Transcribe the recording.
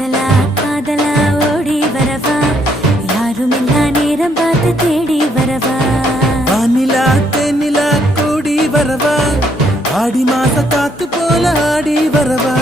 காதலா காதலா ஓடி வரவா யாரும் இல்லா நேரம் பார்த்து தேடி வரவா வானிலா தென்னிலா கூடி வரவா ஆடி மாச காத்து போல ஆடி வரவா